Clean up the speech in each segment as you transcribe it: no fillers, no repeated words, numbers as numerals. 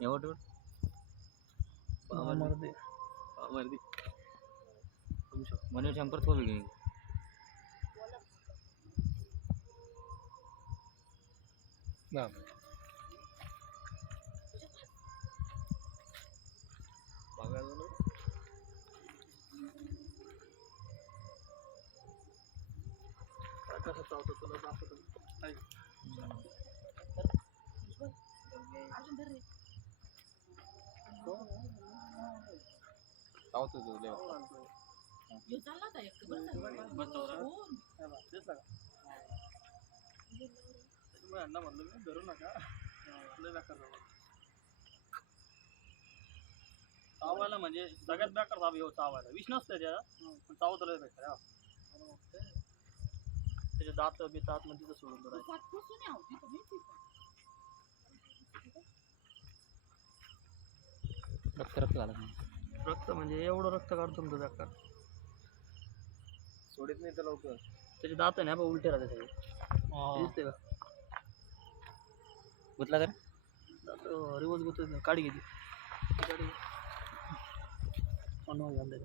एवढं मर्दी मर्दी मने शंकर थोड़ी गई ना कसं चावतो तुला दाखवतो चावतो तो लय अण्णा म्हणलं मी धरू नका लय बेकार चावायला म्हणजे सगळ्यात बेकार चाव येऊ चावायला विष नसतं त्याला पण चावत लय बेकार त्याचे दात बितात म्हणजे तिथं सोडून रक्त रक्त झालं रक्त म्हणजे एवढं रक्त काढतो तो बेकार सोडित नाही तर लवकर त्याचे दात आहे ना उलटे राहते सगळे दिसते का गुतला कर दात रिवर्स गुतत नाही काढी घेते काढी अनुभव घाल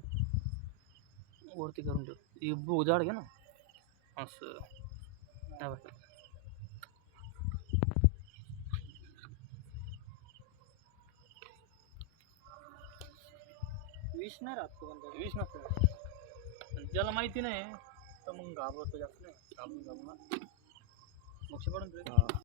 वरती करून ठेव उजाड घे ना असं नाही बघ विष नाही राहत विष नसतं ज्याला माहिती नाही तर मग घाबरतो जास्त नाही घाबरून घाबरून मोक्ष पडून